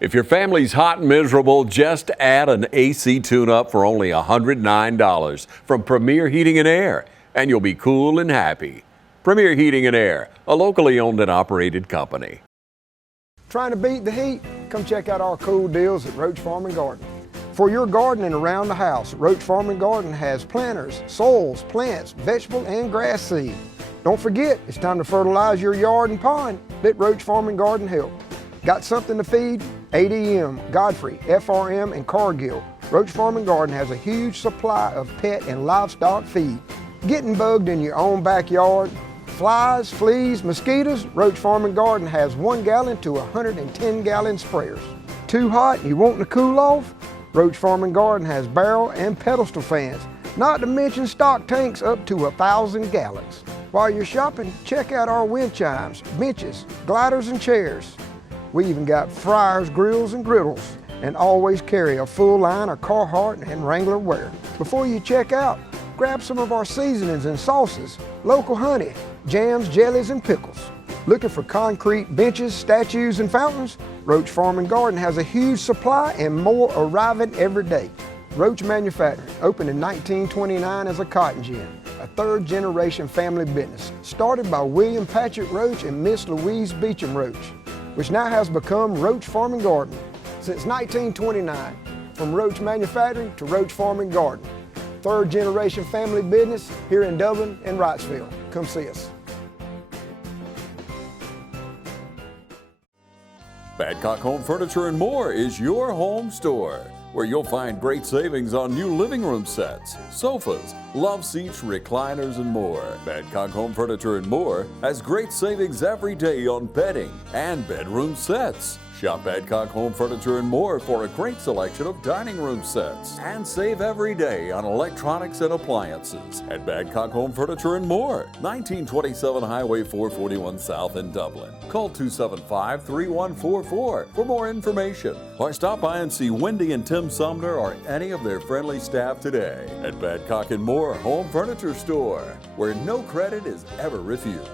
If your family's hot and miserable, just add an AC tune-up for only $109 from Premier Heating and Air, and you'll be cool and happy. Premier Heating and Air, a locally owned and operated company. Trying to beat the heat? Come check out our cool deals at Roach Farm and Garden. For your garden and around the house, Roach Farm and Garden has planters, soils, plants, vegetable and grass seed. Don't forget, it's time to fertilize your yard and pond. Let Roach Farm and Garden help. Got something to feed? ADM, Godfrey, FRM, and Cargill. Roach Farm and Garden has a huge supply of pet and livestock feed. Getting bugged in your own backyard? Flies, fleas, mosquitoes? Roach Farm and Garden has 1 gallon to 110 gallon sprayers. Too hot and you wanting to cool off? Roach Farm and Garden has barrel and pedestal fans, not to mention stock tanks up to 1,000 gallons. While you're shopping, check out our wind chimes, benches, gliders, and chairs. We even got fryers, grills, and griddles, and always carry a full line of Carhartt and Wrangler wear. Before you check out, grab some of our seasonings and sauces, local honey, jams, jellies, and pickles. Looking for concrete benches, statues, and fountains? Roach Farm and Garden has a huge supply and more arriving every day. Roach Manufacturing opened in 1929 as a cotton gin, a third-generation family business, started by William Patrick Roach and Miss Louise Beecham Roach, which now has become Roach Farm and Garden. Since 1929, from Roach Manufacturing to Roach Farm and Garden. Third-generation family business here in Dublin and Wrightsville. Come see us. Badcock Home Furniture and More is your home store, where you'll find great savings on new living room sets, sofas, love seats, recliners, and more. Badcock Home Furniture and More has great savings every day on bedding and bedroom sets. Shop Badcock Home Furniture and More for a great selection of dining room sets. And save every day on electronics and appliances at Badcock Home Furniture and More, 1927 Highway 441 South in Dublin. Call 275-3144 for more information, or stop by and see Wendy and Tim Sumner or any of their friendly staff today at Badcock and More Home Furniture Store, where no credit is ever refused.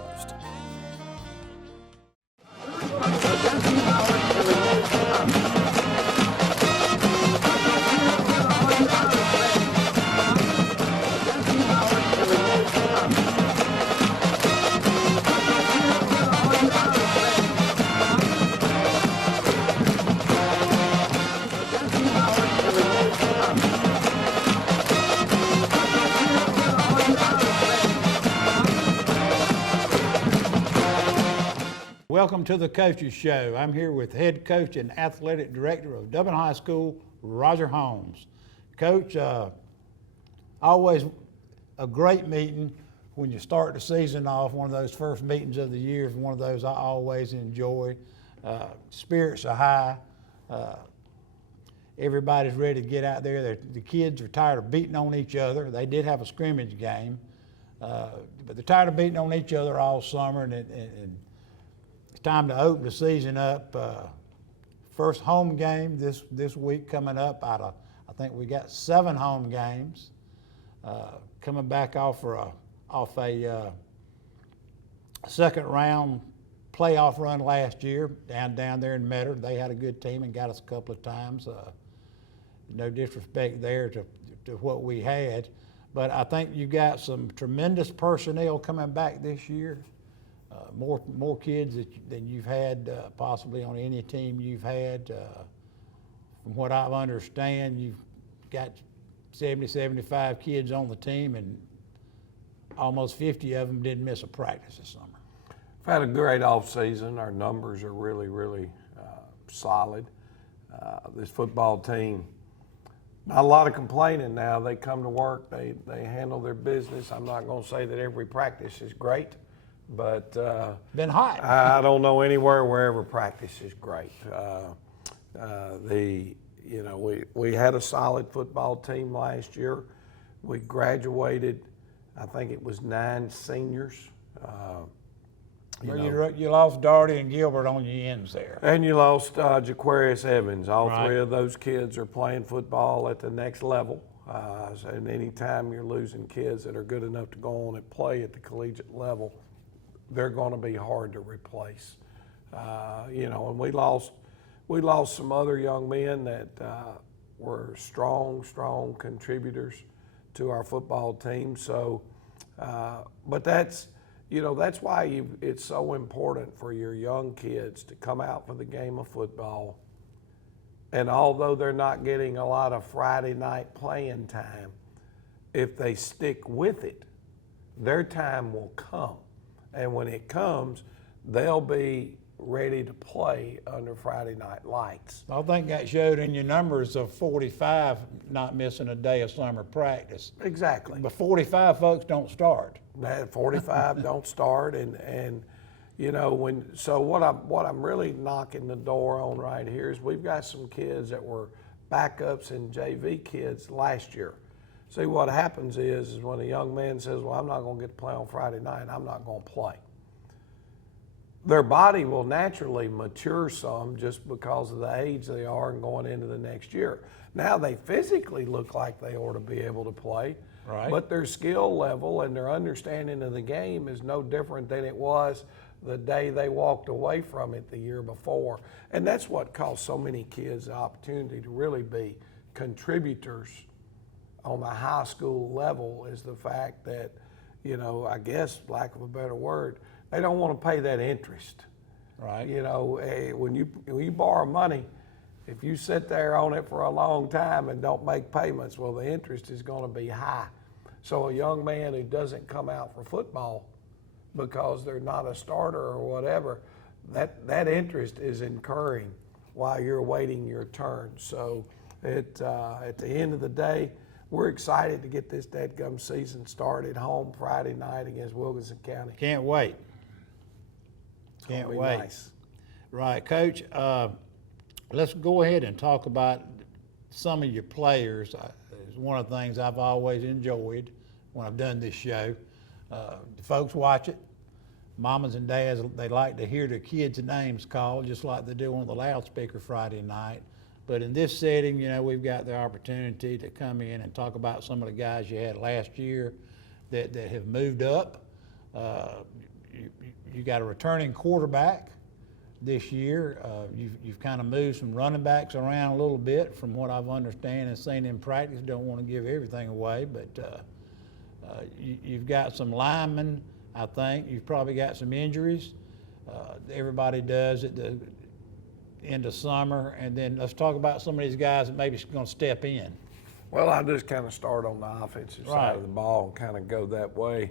Welcome to the Coaches Show. I'm here with head coach and athletic director of Dublin High School, Roger Holmes. Coach, always a great meeting when you start the season off. One of those first meetings of the year is one of those I always enjoy. Spirits are high. Everybody's ready to get out there. The kids are tired of beating on each other. They did have a scrimmage game, but they're tired of beating on each other all summer, and it's time to open the season up. First home game this week coming up out of, I think we got 7 home games. Coming back off a second round playoff run last year down there in Metter. They had a good team and got us a couple of times. No disrespect there to what we had, but I think you got some tremendous personnel coming back this year. More kids than you've had possibly on any team you've had. From what I understand, you've got 75 kids on the team, and almost 50 of them didn't miss a practice this summer. We've had a great off season. Our numbers are really solid. This football team, not a lot of complaining now. They come to work, they handle their business. I'm not going to say that every practice is great, but been hot. I don't know anywhere where every practice is great. We had a solid football team last year. We graduated, I think it was 9 seniors. You lost Darty and Gilbert on your ends there. And you lost Jaquarius Evans. All 3 of those kids are playing football at the next level. And anytime you're losing kids that are good enough to go on and play at the collegiate level, they're going to be hard to replace. And we lost we lost some other young men that were strong contributors to our football team. So, but that's why it's so important for your young kids to come out for the game of football. And although they're not getting a lot of Friday night playing time, if they stick with it, their time will come. And when it comes, they'll be ready to play under Friday night lights. I think that showed in your numbers of 45 not missing a day of summer practice. Exactly. But 45 folks don't start. That 45 don't start, and what I'm really knocking the door on right here is we've got some kids that were backups and JV kids last year. See, what happens is when a young man says, well, I'm not going to get to play on Friday night, I'm not going to play. Their body will naturally mature some just because of the age they are and going into the next year. Now they physically look like they ought to be able to play, right, but their skill level and their understanding of the game is no different than it was the day they walked away from it the year before. And that's what cost so many kids the opportunity to really be contributors on the high school level, is the fact that, I guess, lack of a better word, they don't want to pay that interest. Right. When you borrow money, if you sit there on it for a long time and don't make payments, well, the interest is going to be high. So a young man who doesn't come out for football because they're not a starter or whatever, that interest is incurring while you're waiting your turn. So at the end of the day, we're excited to get this dadgum season started home Friday night against Wilkinson County. Can't wait. Can't wait. Nice. Right, Coach, let's go ahead and talk about some of your players. It's one of the things I've always enjoyed when I've done this show. The folks watch it. Mamas and dads, they like to hear their kids' names called, just like they do on the loudspeaker Friday night. But in this setting, we've got the opportunity to come in and talk about some of the guys you had last year that have moved up. You got a returning quarterback this year. You've kind of moved some running backs around a little bit from what I've understand and seen in practice. Don't want to give everything away, but you've got some linemen, I think. You've probably got some injuries. Everybody does at the end of summer. And then let's talk about some of these guys that maybe going to step in. Well, I'll just kind of start on the offensive side of the ball and kind of go that way.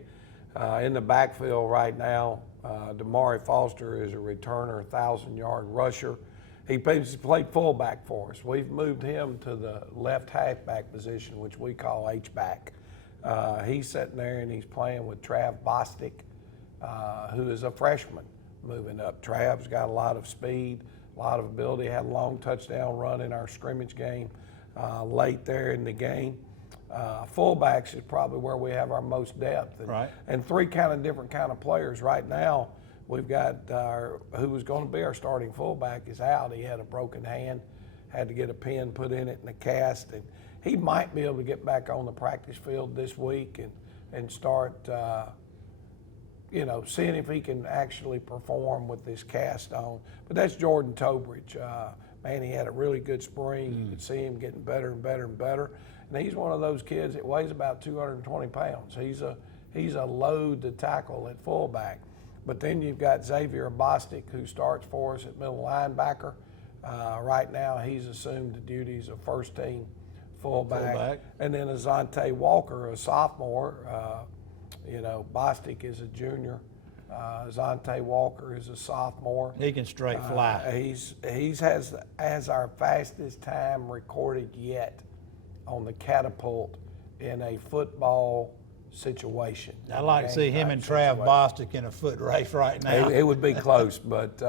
In the backfield right now, Damari Foster is a returner, 1,000-yard rusher. He played fullback for us. We've moved him to the left halfback position, which we call H-back. He's sitting there and he's playing with Trav Bostic, who is a freshman moving up. Trav's got a lot of speed, a lot of ability, had a long touchdown run in our scrimmage game late there in the game. Fullbacks is probably where we have our most depth. And three different kind of players. Right now, we've got who was going to be our starting fullback is out. He had a broken hand, had to get a pin put in it and a cast. And he might be able to get back on the practice field this week and start, seeing if he can actually perform with this cast on. But that's Jordan Tobridge. Man, he had a really good spring. You could see him getting better and better and better. And he's one of those kids that weighs about 220 pounds. He's a load to tackle at fullback. But then you've got Xavier Bostic, who starts for us at middle linebacker. Right now, he's assumed the duties of first-team fullback. And then Azante Walker, a sophomore. Bostic is a junior. Azante Walker is a sophomore. He can straight fly. He has our fastest time recorded yet on the catapult in a football situation. I'd like to see him and Trav Bostic in a foot race right now. It would be close, but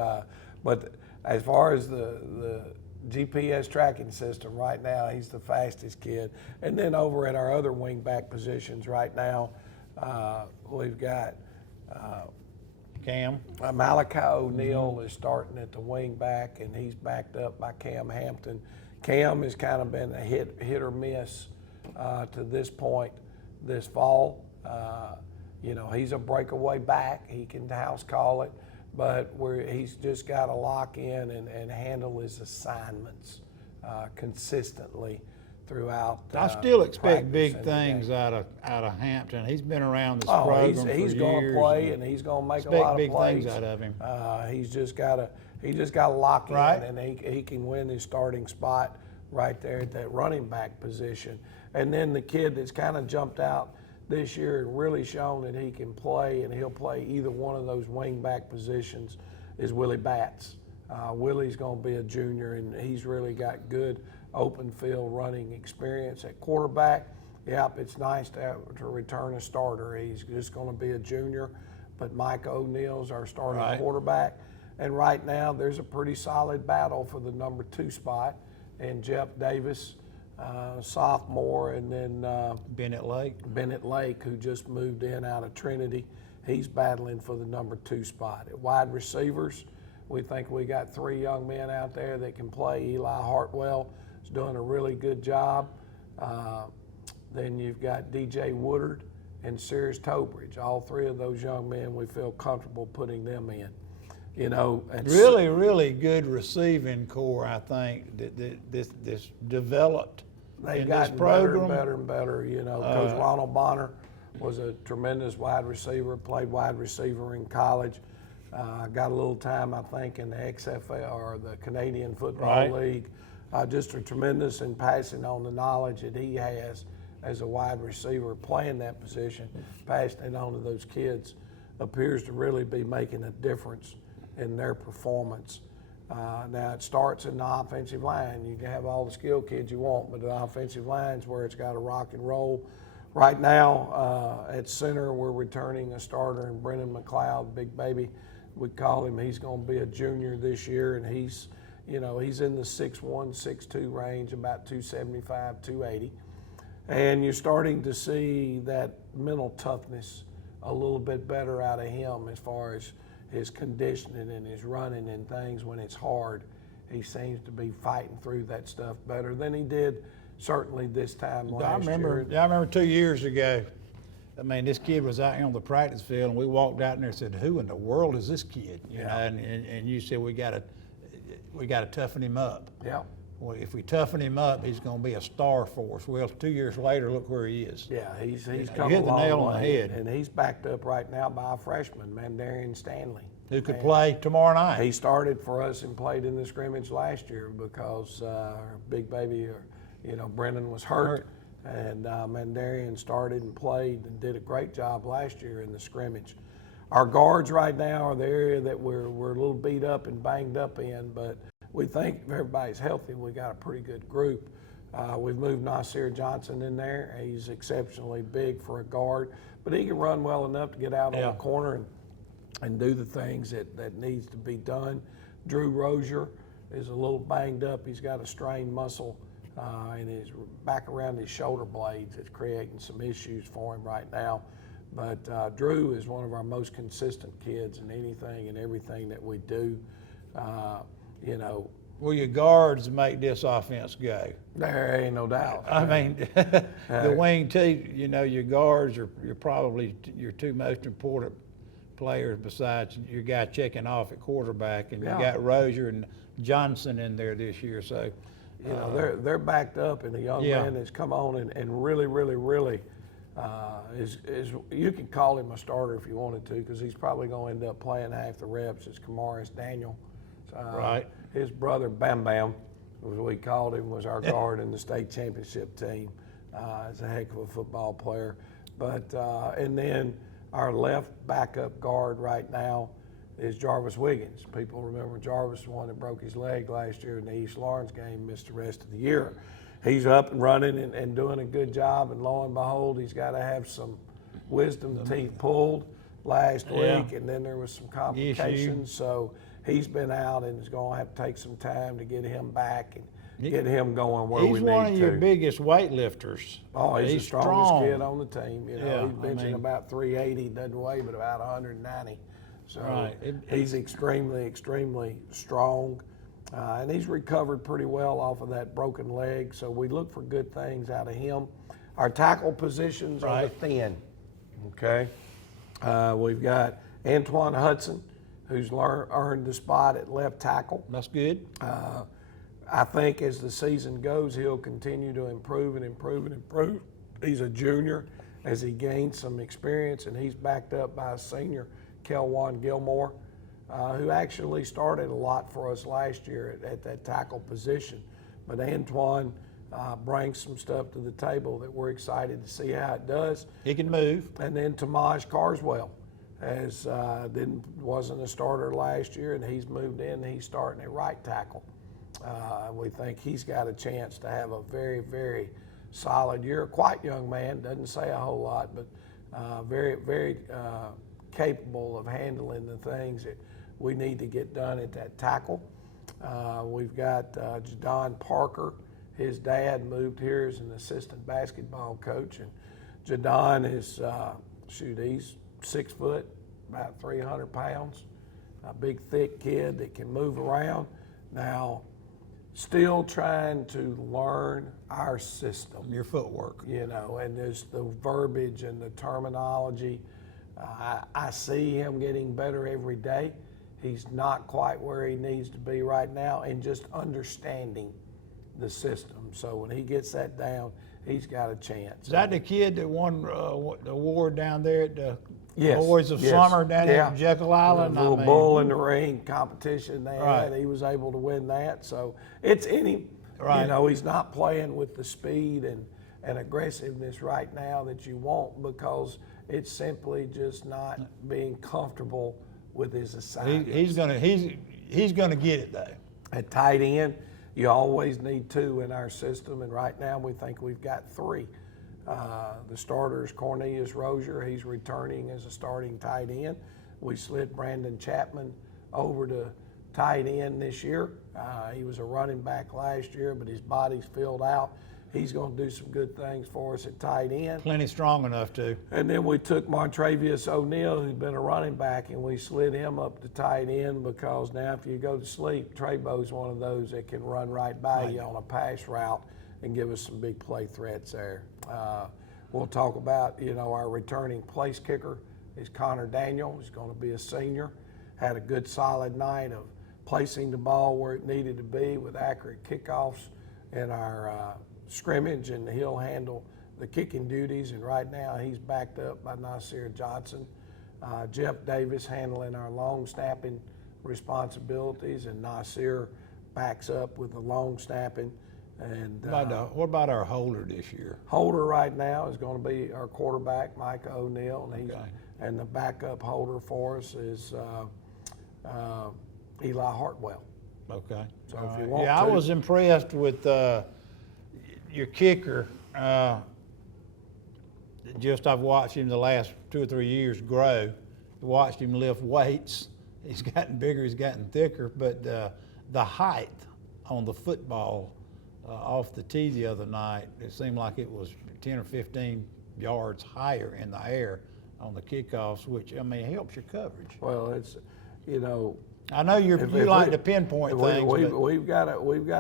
as far as the GPS tracking system right now, he's the fastest kid. And then over at our other wingback positions right now, we've got Cam. Malachi O'Neal is starting at the wingback, and he's backed up by Cam Hampton. Cam has kind of been a hit or miss to this point this fall. He's a breakaway back. He can house call it. but he's just got to lock in and handle his assignments consistently throughout. I still expect practice big and the things game. out of Hampton. He's been around this Oh, program for he's years. going to play and he's going to make a lot of big plays. things out of him. He just got to lock Right. in, and he can win his starting spot right there at that running back position. And then the kid that's kind of jumped out this year and really shown that he can play, and he'll play either one of those wing back positions, is Willie Batts. Willie's going to be a junior, and he's really got good open field running experience at quarterback. Yep, it's nice to return a starter. He's just going to be a junior, but Mike O'Neill's our starting Right. quarterback. And right now, there's a pretty solid battle for the number 2 spot, and Jeff Davis, sophomore, and then Bennett Lake, who just moved in out of Trinity. He's battling for the number 2 spot. At wide receivers, we think we got 3 young men out there that can play. Eli Hartwell is doing a really good job. Then you've got DJ Woodard and Sears Tobridge. All 3 of those young men, we feel comfortable putting them in. You know, really good receiving core. I think that this developed they've in this gotten better and program. better and better. You know, Coach Ronald Bonner was a tremendous wide receiver, played wide receiver in college. Got a little time, I think, in the XFL or the Canadian Football Right. League. Just a tremendous in passing on the knowledge that he has as a wide receiver playing that position, passing it on to those kids, appears to really be making a difference in their performance. Now it starts in the offensive line. You can have all the skill kids you want, but the offensive line's where it's got to rock and roll. Right now, at center, we're returning a starter in Brennan McLeod, big baby. We call him. He's going to be a junior this year, and he's in the 6'1", 6'2" range, about 275, 280. And you're starting to see that mental toughness a little bit better out of him as far as his conditioning and his running and things when it's hard. He seems to be fighting through that stuff better than he did certainly this time last year. I remember 2 years ago, I mean, this kid was out here on the practice field, and we walked out in there and said, who in the world is this kid? You know, and you said, we got to toughen him up. Yeah. Well, if we toughen him up, he's going to be a star for us. Well, 2 years later, look where he is. Yeah, he's come you a hit the long nail on the way, head. and he's backed up right now by a freshman, Mandarian Stanley. Who could play tomorrow night. He started for us and played in the scrimmage last year because our big baby, Brennan was hurt. And Mandarian started and played and did a great job last year in the scrimmage. Our guards right now are the area that we're a little beat up and banged up in, but we think if everybody's healthy, we got a pretty good group. We've moved Nasir Johnson in there. He's exceptionally big for a guard, but he can run well enough to get out on the corner and do the things that needs to be done. Drew Rozier is a little banged up. He's got a strained muscle in his back around his shoulder blades. It's creating some issues for him right now. But Drew is one of our most consistent kids in anything and everything that we do. Well, your guards make this offense go. There ain't no doubt. I mean, the wing tee, your guards are probably your 2 most important players besides your guy checking off at quarterback, and you got Rozier and Johnson in there this year. So, they're backed up, and the young man that's come on and really, really, really is you can call him a starter if you wanted to, because he's probably going to end up playing half the reps. It's Kamaris Daniel. Right. His brother Bam Bam, as we called him, was our guard in the state championship team. He's a heck of a football player. But and then our left backup guard right now is Jarvis Wiggins. People remember Jarvis, the one that broke his leg last year in the East Lawrence game, missed the rest of the year. He's up and running and doing a good job, and lo and behold, he's got to have some wisdom teeth pulled last week, and then there was some complications. So he's been out and is going to have to take some time to get him back and get him going where we need to. He's one of your biggest weightlifters. Oh, he's the strongest strong. kid on the team. He's benching about 380, doesn't weigh but about 190. So he's extremely, extremely strong. And he's recovered pretty well off of that broken leg. So we look for good things out of him. Our tackle positions are the thin. Okay. We've got Antoine Hudson, who's earned the spot at left tackle. That's good. I think as the season goes, he'll continue to improve and improve and improve. He's a junior as he gains some experience, and he's backed up by a senior, Kelwan Gilmore, who actually started a lot for us last year at that tackle position. But Antoine brings some stuff to the table that we're excited to see how it does. He can move. And then Tamaj Carswell wasn't a starter last year, and he's moved in. He's starting at right tackle. We think he's got a chance to have a very, very solid year. Quite young man, doesn't say a whole lot, but very, very capable of handling the things that we need to get done at that tackle. We've got Jadon Parker. His dad moved here as an assistant basketball coach, and Jadon is, he's 6 foot, about 300 pounds, a big, thick kid that can move around. Now, still trying to learn our system. Your footwork. You know, and there's the verbiage and the terminology. I see him getting better every day. He's not quite where he needs to be right now, and just understanding the system. So when he gets that down, he's got a chance. Is that the kid that won the award down there at the Yes, Boys of yes. Summer down there at Yeah. Jekyll Island? The little bull in the ring competition they Right. had, he was able to win that. So it's any, Right. you know, he's not playing with the speed and aggressiveness right now that you want, because it's simply just not being comfortable with his assignments. He's gonna get it though. At tight end, you always need 2 in our system, and right now we think we've got 3. The starter is Cornelius Rozier. He's returning as a starting tight end. We slid Brandon Chapman over to tight end this year. He was a running back last year, but his body's filled out. He's going to do some good things for us at tight end. Plenty strong enough to. And then we took Montravius O'Neal, who's been a running back, and we slid him up to tight end, because now if you go to sleep, Treybo's one of those that can run right by you on a pass route and give us some big play threats there. We'll talk about, you know, our returning place kicker is Connor Daniel. He's going to be a senior. Had a good solid night of placing the ball where it needed to be with accurate kickoffs in our scrimmage, and he'll handle the kicking duties. And right now he's backed up by Nasir Johnson. Jeff Davis handling our long snapping responsibilities, and Nasir backs up with the long snapping. And What about our holder this year? Holder right now is going to be our quarterback, Micah O'Neal, and Okay. and the backup holder for us is Eli Hartwell. Okay. So All if you right. want I to- was impressed with your kicker. I've watched him the last 2 or 3 years grow. Watched him lift weights. He's gotten bigger. He's gotten thicker. But the height on the football off the tee the other night, it seemed like it was 10 or 15 yards higher in the air on the kickoffs, which, I mean, helps your coverage. Well, it's, you know, I know you like to pinpoint things. but we've got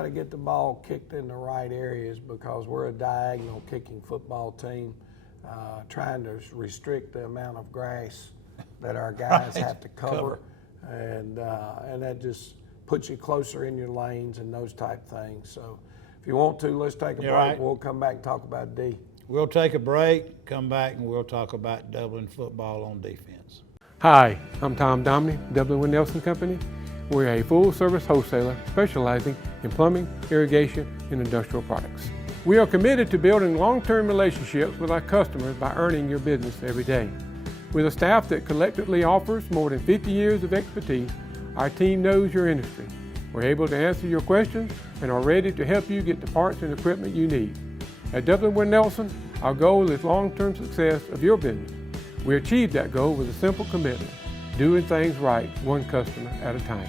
to get the ball kicked in the right areas, because we're a diagonal kicking football team, trying to restrict the amount of grass that our guys Right. have to cover. And that just puts you closer in your lanes and those type things. So if you want to, let's take a break. right. We'll come back and talk about D. We'll take a break, come back, and we'll talk about Dublin football on defense. Hi, I'm Tom Domney, Dublin with Nelson Company. We're a full-service wholesaler specializing in plumbing, irrigation, and industrial products. We are committed to building long-term relationships with our customers by earning your business every day. With a staff that collectively offers more than 50 years of expertise, our team knows your industry. We're able to answer your questions and are ready to help you get the parts and equipment you need. At Dublin with Nelson, our goal is long-term success of your business. We achieve that goal with a simple commitment, doing things right, one customer at a time.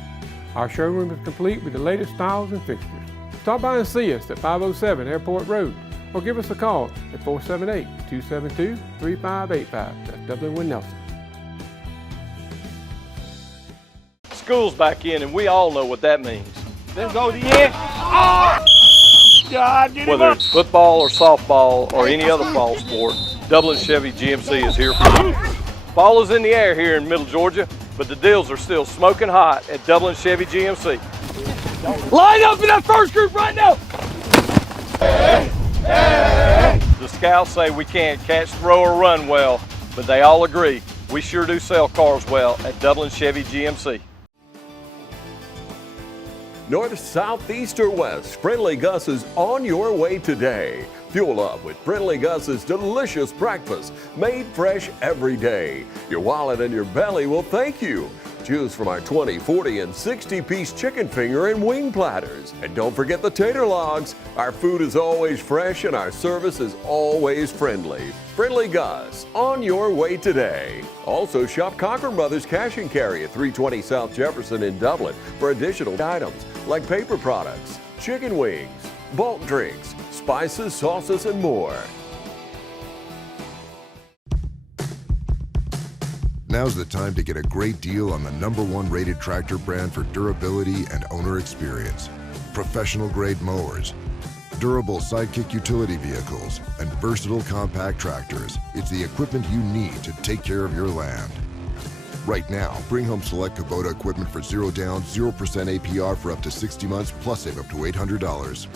Our showroom is complete with the latest styles and fixtures. Stop by and see us at 507 Airport Road, or give us a call at 478-272-3585. That's Dublin with Nelson. School's back in, and we all know what that means. Let's go to the end. Oh! God, get him Whether up. it's football or softball or any other fall sport, Dublin Chevy GMC is here for you. Fall is in the air here in Middle Georgia, but but the deals are still smoking hot at Dublin Chevy GMC. Line up in that first group right now. The scouts say we can't catch, throw, or run well, but they all agree we sure do sell cars well at Dublin Chevy GMC. North, south, east, or west, Friendly Gus is on your way today. Fuel up with Friendly Gus's delicious breakfast, made fresh every day. Your wallet and your belly will thank you. Choose from our 20, 40, and 60-piece chicken finger and wing platters. And don't forget the tater logs. Our food is always fresh and our service is always friendly. Friendly Gus, on your way today. Also shop Cochran Brothers Cash and Carry at 320 South Jefferson in Dublin for additional items like paper products, chicken wings, bulk drinks, spices, sauces, and more. Now's the time to get a great deal on the #1 rated tractor brand for durability and owner experience. Professional grade mowers, durable sidekick utility vehicles, and versatile compact tractors. It's the equipment you need to take care of your land. Right now, bring home select Kubota equipment for 0 down, 0% APR for up to 60 months, plus save up to $800.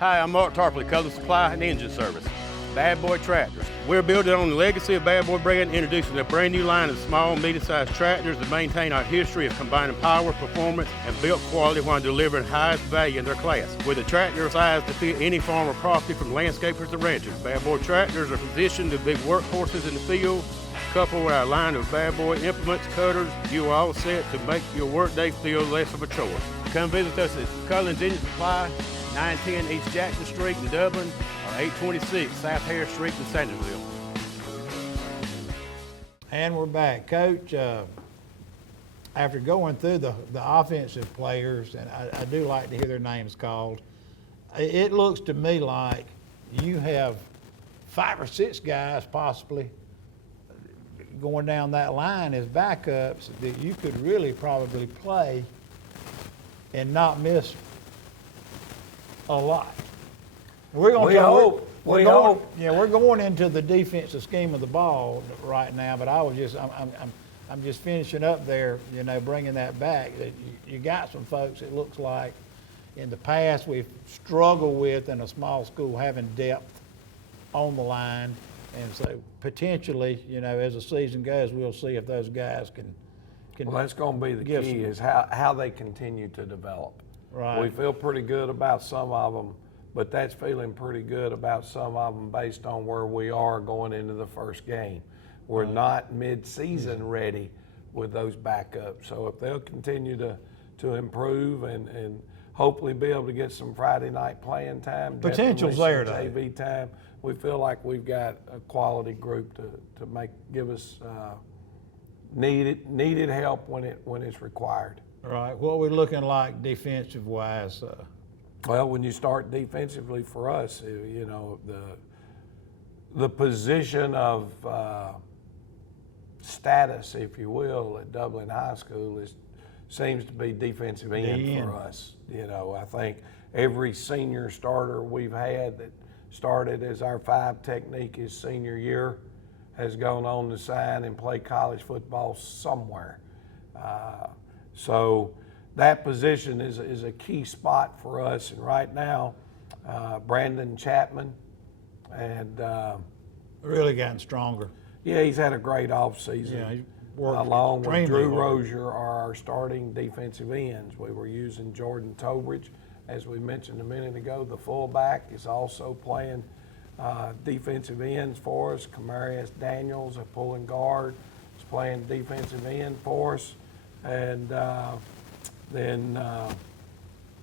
Hi, I'm Mark Tarpley, Color Supply and Engine Service. Bad Boy Tractors. We're building on the legacy of Bad Boy brand, introducing a brand new line of small, medium-sized tractors that maintain our history of combining power, performance, and build quality while delivering highest value in their class. With a tractor size to fit any farm or property from landscapers to ranchers, Bad Boy Tractors are positioned to be workhorses in the field. Coupled with our line of Bad Boy implements, cutters, you are all set to make your workday feel less of a chore. Come visit us at Cullen's Engine Supply, 910 East Jackson Street in Dublin, or 826 South Harris Street in Sandersville. And we're back. Coach, after going through the offensive players, and I do like to hear their names called, it looks to me like you have 5 or 6 guys possibly going down that line as backups that you could really probably play and not miss a lot. We're going to hope. We hope. Yeah, we're going into the defensive scheme of the ball right now, but I'm just finishing up there, you know, bringing that back. That you got some folks, it looks like, in the past we've struggled with in a small school having depth on the line. And so potentially, you know, as the season goes, we'll see if those guys can Well, that's going to be the key is how they continue to develop. Right. We feel pretty good about some of them, but that's feeling pretty good about some of them based on where we are going into the first game. We're not mid-season ready with those backups. So if they'll continue to improve and hopefully be able to get some Friday night playing time, potential's there, though. JV time, we feel like we've got a quality group to give us needed help when it's required. Right. What are we looking like defensive wise? Well, when you start defensively for us, you know, the position of status, if you will, at Dublin High School seems to be defensive end for us. You know, I think every senior starter we've had that started as our 5 technique his senior year has gone on to sign and play college football somewhere. So that position is a key spot for us. And right now, Brandon Chapman and Really gotten stronger. Yeah, he's had a great offseason. Yeah, he's worked along with extremely Drew hard. Rozier are our starting defensive ends. We were using Jordan Tobridge, as we mentioned a minute ago. The fullback is also playing defensive ends for us. Camarius Daniels, a pulling guard, is playing defensive end for us. And then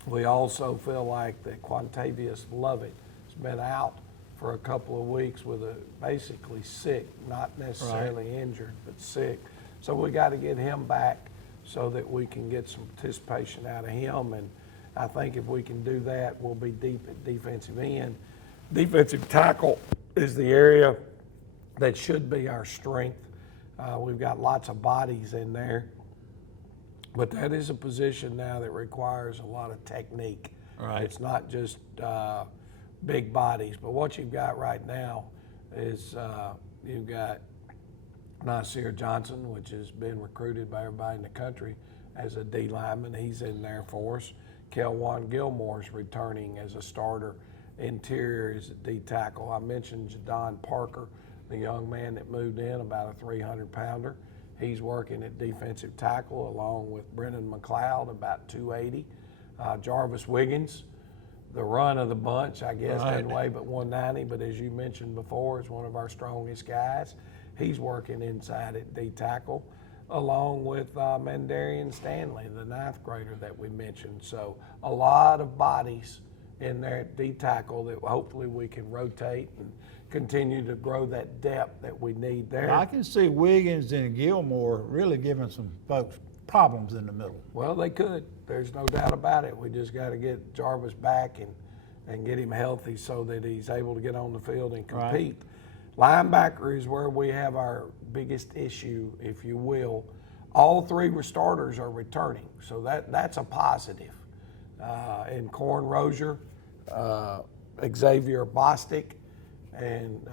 we also feel like that Quantavious Lovett has been out for a couple of weeks with basically sick, not necessarily injured, but sick. So we got to get him back so that we can get some participation out of him. And I think if we can do that, we'll be deep at defensive end. Defensive tackle is the area that should be our strength. We've got lots of bodies in there, but that is a position now that requires a lot of technique. Right. It's not just big bodies, but what you've got right now is you've got Nasir Johnson, which has been recruited by everybody in the country as a D lineman. He's in there for us. Kelwan Gilmore's returning as a starter. Interior is a D tackle. I mentioned Jadon Parker, the young man that moved in, about a 300-pounder. He's working at defensive tackle along with Brendan McLeod, about 280. Jarvis Wiggins, the run of the bunch, I guess, doesn't weigh but 190, but as you mentioned before, is one of our strongest guys. He's working inside at D tackle, along with Mandarian Stanley, the 9th grader that we mentioned. So a lot of bodies in there at D tackle that hopefully we can rotate and continue to grow that depth that we need there. I can see Wiggins and Gilmore really giving some folks problems in the middle. Well, they could. There's no doubt about it. We just got to get Jarvis back and get him healthy so that he's able to get on the field and compete. Right. Linebacker is where we have our biggest issue, if you will. All 3 starters are returning, so that's a positive. And Corn Rozier, Xavier Bostic, and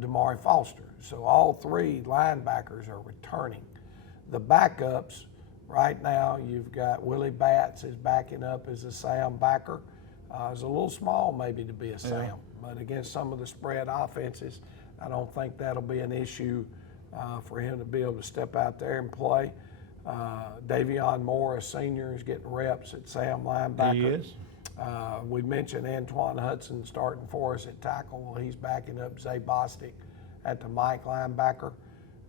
Damari Foster. So all 3 linebackers are returning. The backups, right now you've got Willie Batts is backing up as a Sam backer. Is a little small maybe to be a Sam, but against some of the spread offenses, I don't think that'll be an issue for him to be able to step out there and play. Davion Moore, a senior, is getting reps at Sam linebacker. He is. We mentioned Antoine Hudson starting for us at tackle. Well, he's backing up Zay Bostic at the Mike linebacker.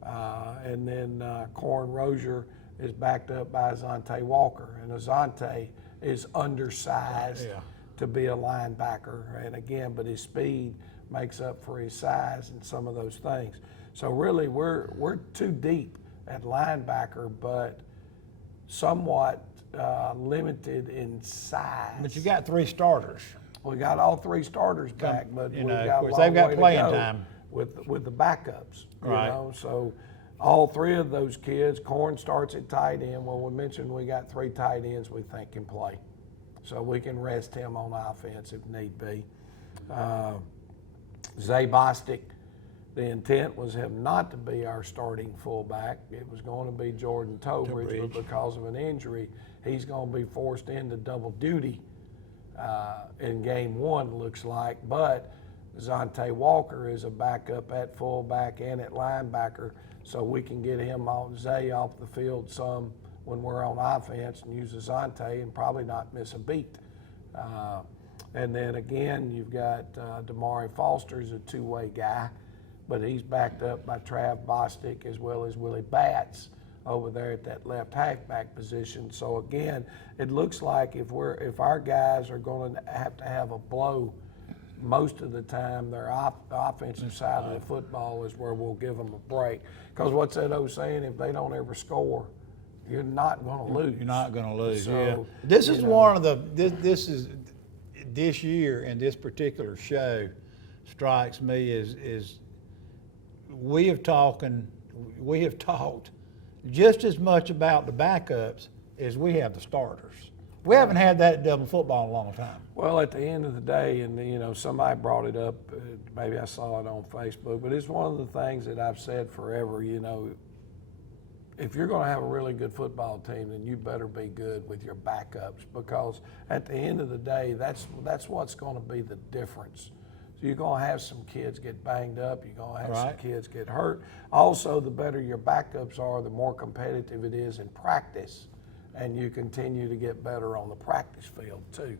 And then Corn Rozier is backed up by Azante Walker. And Azante is undersized to be a linebacker. And again, but his speed makes up for his size and some of those things. So really we're too deep at linebacker, but somewhat limited in size. But you got 3 starters. We got all 3 starters back, but you we've know, got of a course, long they've got way to playing go time with the backups. Right. You know, so all 3 of those kids. Corn starts at tight end. Well, we mentioned we got 3 tight ends we think can play, so we can rest him on offense if need be. Zay Bostic, the intent was him not to be our starting fullback. It was going to be Jordan Tobridge, but because of an injury, he's going to be forced into double duty in game 1, looks like. But Zontae Walker is a backup at fullback and at linebacker, so we can get him Zay off the field some when we're on offense and use Zontae and probably not miss a beat. And then again, you've got Damari Foster is a 2-way guy, but he's backed up by Trav Bostic as well as Willie Batts over there at that left halfback position. So again, it looks like if our guys are going to have a blow, most of the time their offensive side of the football is where we'll give them a break. Because what's that old saying? If they don't ever score, you're not going to lose. You're not going to lose. So, This is one of the this year and this particular show strikes me as we have talked just as much about the backups as we have the starters. We haven't had that at Dublin football in a long time. Well, at the end of the day, and you know, somebody brought it up, maybe I saw it on Facebook, but it's one of the things that I've said forever, you know, if you're going to have a really good football team, then you better be good with your backups, because at the end of the day, that's what's going to be the difference. So you're going to have some kids get banged up. You're going to have some kids get hurt. Also, the better your backups are, the more competitive it is in practice, and you continue to get better on the practice field too.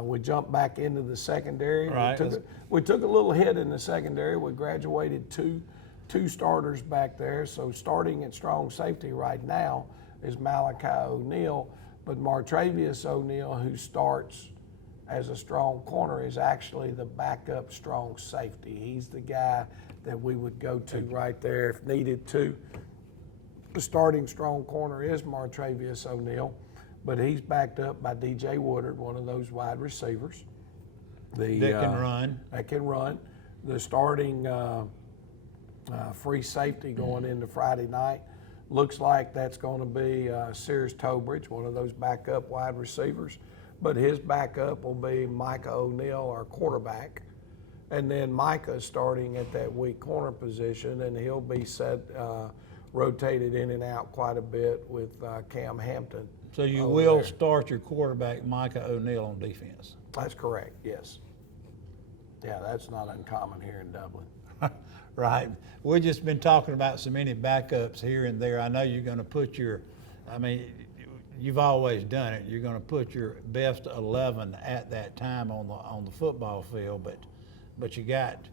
We jumped back into the secondary. We took a little hit in the secondary. We graduated two starters back there. So starting at strong safety right now is Malachi O'Neal, but Martravius O'Neal, who starts as a strong corner, is actually the backup strong safety. He's the guy that we would go to right there if needed to. The starting strong corner is Martravius O'Neal, but he's backed up by DJ Woodard, one of those wide receivers. That can run. The starting free safety going into Friday night looks like that's going to be Sears Tobridge, one of those backup wide receivers. But his backup will be Micah O'Neal, our quarterback. And then Micah's starting at that weak corner position, and he'll be rotated in and out quite a bit with Cam Hampton. So you over will there. start your quarterback, Micah O'Neal, on defense. That's correct, yes. Yeah, that's not uncommon here in Dublin. Right. We've just been talking about so many backups here and there. I know you're going to put you've always done it. You're going to put your best 11 at that time on the football field, but you got,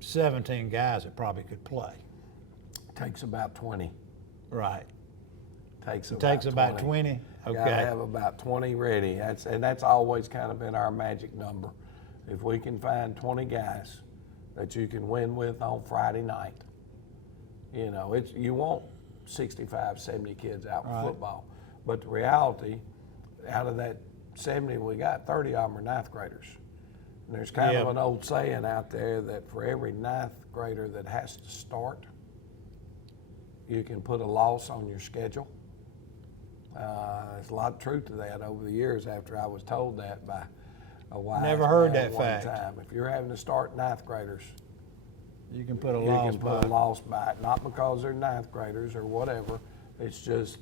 17 guys that probably could play. Takes about 20. Right. Takes about 20. Okay. Got to have about 20 ready. That's always kind of been our magic number. If we can find 20 guys that you can win with on Friday night, you want 65, 70 kids out for football. But the reality, out of that 70 we got, 30 of them are ninth graders. And there's kind of an old saying out there that for every ninth grader that has to start, you can put a loss on your schedule. There's a lot of truth to that over the years after I was told that by a wise Never heard man that one fact. time. If you're having to start ninth graders, You can put a you loss can put by a loss by it, not because they're ninth graders or whatever. It just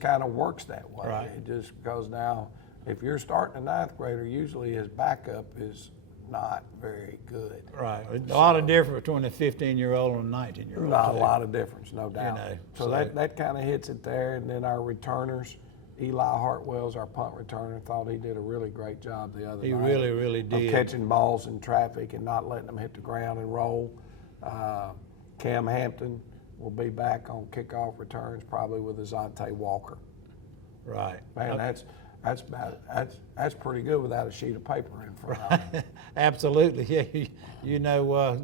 kind of works that way. Right. It just because now, if you're starting a ninth grader, usually his backup is not very good. Right. A lot of difference between a 15-year-old and a 19-year-old. Not a lot of difference, no doubt. so that kind of hits it there. And then our returners, Eli Hartwell's our punt returner. Thought he did a really great job the other night. He really, really of did. catching balls in traffic and not letting them hit the ground and roll. Cam Hampton will be back on kickoff returns probably with Azante Walker. Right. Man, that's pretty good without a sheet of paper in front of him. Absolutely. Yeah. You know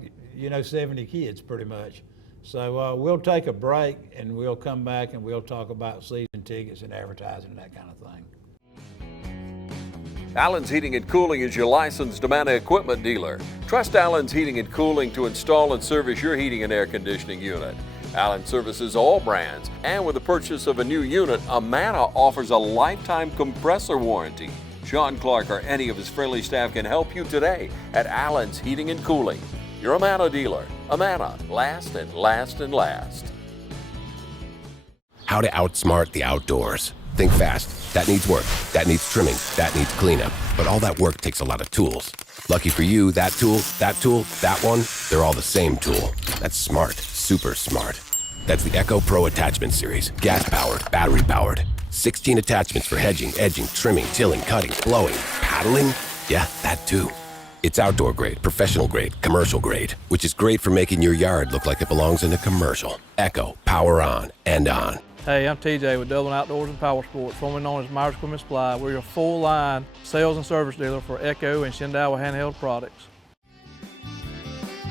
70 kids pretty much. So we'll take a break and we'll come back and we'll talk about season tickets and advertising and that kind of thing. Allen's Heating and Cooling is your licensed Amana equipment dealer. Trust Allen's Heating and Cooling to install and service your heating and air conditioning unit. Allen services all brands, and with the purchase of a new unit, Amana offers a lifetime compressor warranty. Sean Clark or any of his friendly staff can help you today at Allen's Heating and Cooling. Your Amana dealer. Amana, last and last and last. How to outsmart the outdoors. Think fast. That needs work. That needs trimming. That needs cleanup. But all that work takes a lot of tools. Lucky for you, that tool, that one, they're all the same tool. That's smart. Super smart. That's the Echo Pro Attachment Series. Gas-powered, battery-powered. 16 attachments for hedging, edging, trimming, tilling, cutting, blowing, paddling. Yeah, that too. It's outdoor grade, professional grade, commercial grade, which is great for making your yard look like it belongs in a commercial. Echo, power on and on. Hey, I'm TJ with Dublin Outdoors and Power Sports, formerly known as Myers Equipment Supply. We're your full-line sales and service dealer for Echo and Shindawa handheld products.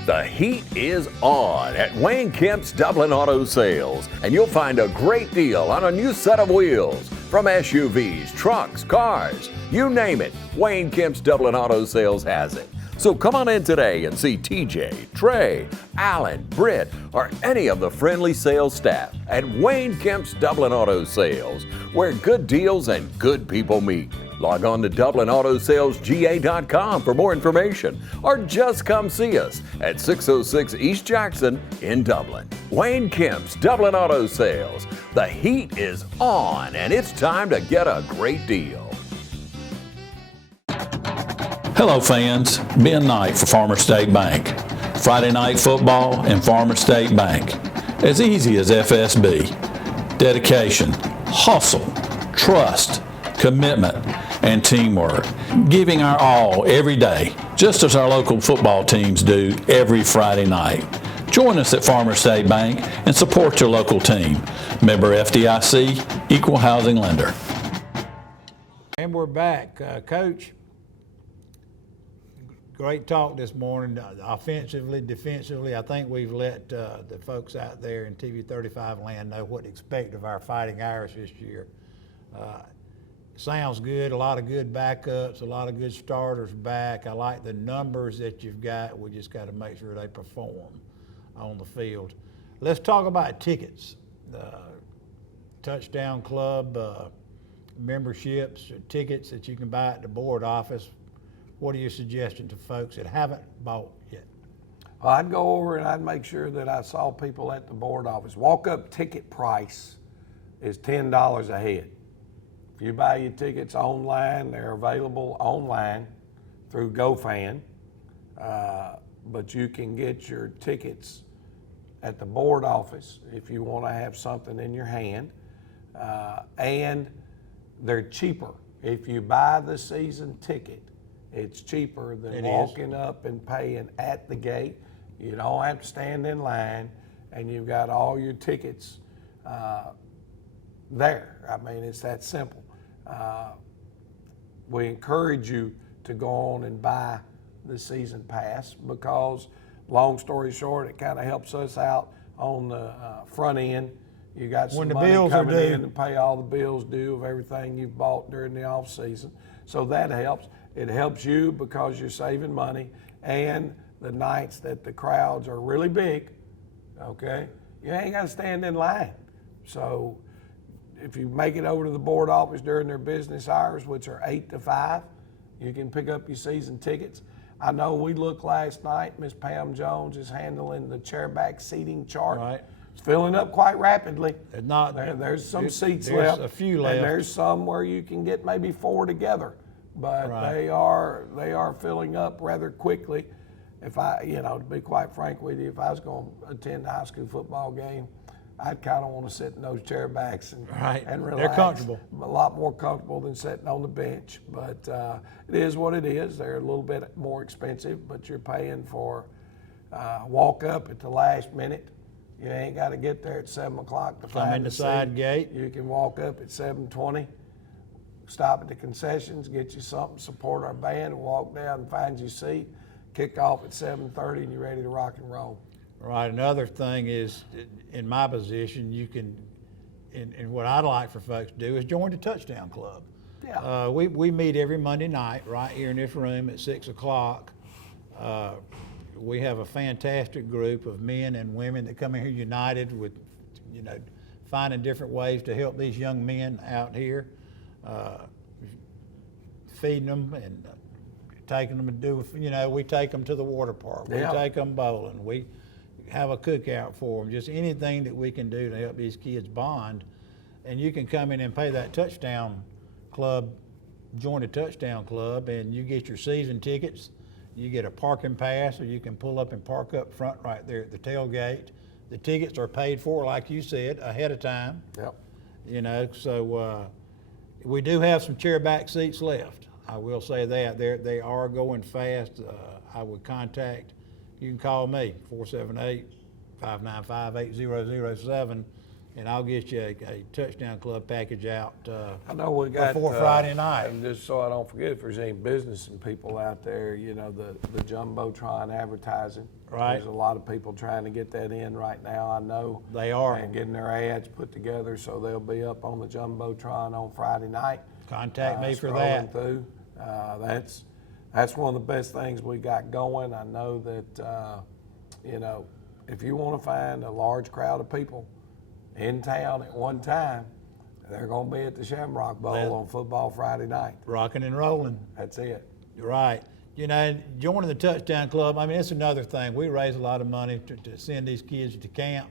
The heat is on at Wayne Kemp's Dublin Auto Sales, and you'll find a great deal on a new set of wheels. From SUVs, trucks, cars, you name it, Wayne Kemp's Dublin Auto Sales has it. So come on in today and see TJ, Trey, Alan, Britt, or any of the friendly sales staff at Wayne Kemp's Dublin Auto Sales, where good deals and good people meet. Log on to DublinAutoSalesGA.com for more information, or just come see us at 606 East Jackson in Dublin. Wayne Kemp's Dublin Auto Sales. The heat is on, and it's time to get a great deal. Hello fans, Ben Knight for Farmers State Bank. Friday night football and Farmers State Bank. As easy as FSB. Dedication, hustle, trust, commitment, and teamwork. Giving our all every day, just as our local football teams do every Friday night. Join us at Farmers State Bank and support your local team. Member FDIC, Equal Housing Lender. And we're back. Coach, great talk this morning. Offensively, defensively, I think we've let the folks out there in TV 35 land know what to expect of our Fighting Irish this year. Sounds good, a lot of good backups, a lot of good starters back. I like the numbers that you've got. We just got to make sure they perform on the field. Let's talk about tickets. Touchdown Club memberships, tickets that you can buy at the board office. what are you suggesting to folks that haven't bought yet? Well, I'd go over and I'd make sure that I saw people at the board office. Walk-up ticket price is $10 a head. If you buy your tickets online, they're available online through GoFan, but you can get your tickets at the board office if you want to have something in your hand, and they're cheaper. If you buy the season ticket, it's cheaper than walking up and paying at the gate. You don't have to stand in line, and you've got all your tickets there. I mean, it's that simple. We encourage you to go on and buy the season pass because, long story short, it kind of helps us out on the front end. You got some money coming in to pay all the bills due of everything you've bought during the off season. So that helps. It helps you because you're saving money, and the nights that the crowds are really big, okay, you ain't got to stand in line. So if you make it over to the board office during their business hours, which are 8 to 5, you can pick up your season tickets. I know we looked last night, Miss Pam Jones is handling the chairback seating chart. Right. It's filling up quite rapidly. There's some seats left. There's a few left. And there's some where you can get maybe 4 together. But they are filling up rather quickly. If I, to be quite frank with you, if I was going to attend a high school football game, I'd kind of want to sit in those chair backs and relax. They're comfortable. A lot more comfortable than sitting on the bench. But it is what it is. They're a little bit more expensive, but you're paying for walk up at the last minute. You ain't got to get there at 7 o'clock to Come in the side gate. You can walk up at 7:20. Stop at the concessions, get you something, support our band, and walk down and find your seat. Kick off at 7:30, and you're ready to rock and roll. Right. Another thing is, in my position, you can, and what I'd like for folks to do is join the Touchdown Club. Yeah. We meet every Monday night right here in this room at 6 o'clock. We have a fantastic group of men and women that come in here united with, finding different ways to help these young men out here. Feeding them and taking them to do, we take them to the water park. We take them bowling. We have a cookout for them. Just anything that we can do to help these kids bond. And you can come in and pay that Touchdown Club, join the Touchdown Club, and you get your season tickets. You get a parking pass, or you can pull up and park up front right there at the tailgate. The tickets are paid for, like you said, ahead of time. Yep. So we do have some chair back seats left. I will say that. They are going fast. I would contact, you can call me, 478-595-8007, and I'll get you a Touchdown Club package out I know we got, before Friday night. And just so I don't forget, if there's any business and people out there, the Jumbotron advertising. Right. There's a lot of people trying to get that in right now, I know. They are. And getting their ads put together, so they'll be up on the Jumbotron on Friday night. Contact me for that. Through. That's one of the best things we got going. I know that, if you want to find a large crowd of people in town at one time, they're going to be at the Shamrock Bowl on Football Friday night. Rocking and rolling. That's it. Right. Joining the Touchdown Club, it's another thing. We raise a lot of money to send these kids to camp,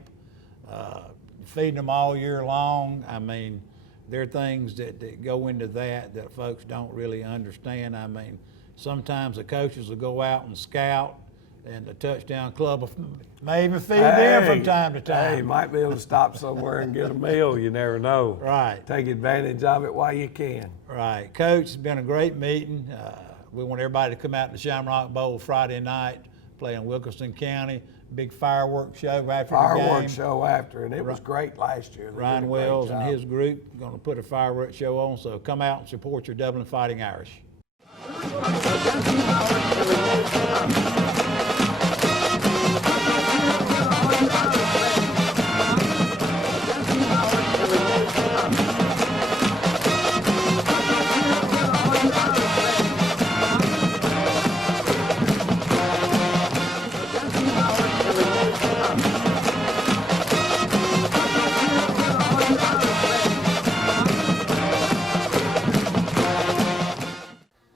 feeding them all year long. There are things that go into that folks don't really understand. Sometimes the coaches will go out and scout, and the Touchdown Club may even feed them from time to time. Hey, you might be able to stop somewhere and get a meal. You never know. Right. Take advantage of it while you can. Right. Coach, it's been a great meeting. We want everybody to come out to the Shamrock Bowl Friday night, play in Wilkinson County. Big fireworks show after the game. Fireworks show after, and it was great last year. Ryan Wells and his group going to put a fireworks show on, so come out and support your Dublin Fighting Irish.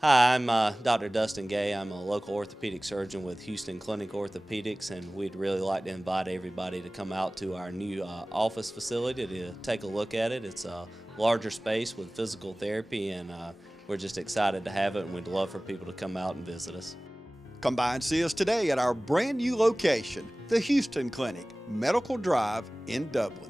Hi, Hi, I'm Dr. Dustin Gay. I'm a local orthopedic surgeon with Houston Clinic Orthopedics, and we'd really like to invite everybody to come out to our new office facility to take a look at it. It's a larger space with physical therapy, and we're just excited to have it, and we'd love for people to come out and visit us. Come by and see us today at our brand new location, the Houston Clinic, Medical Drive in Dublin.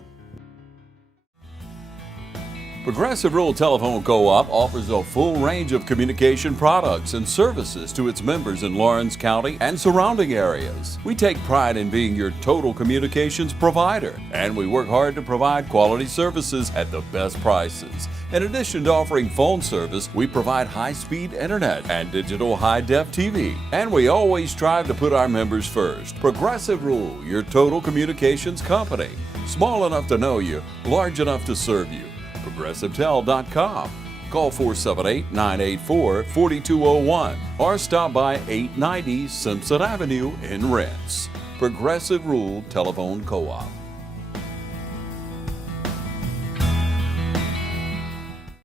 Progressive Rural Telephone Co-op offers a full range of communication products and services to its members in Lawrence County and surrounding areas. We take pride in being your total communications provider, and we work hard to provide quality services at the best prices. In addition to offering phone service, we provide high-speed internet and digital high-def TV. And we always strive to put our members first. Progressive Rural, your total communications company. Small enough to know you, large enough to serve you. ProgressiveTel.com. Call 478-984-4201 or stop by 890 Simpson Avenue in Renss. Progressive Rural Telephone Co-op.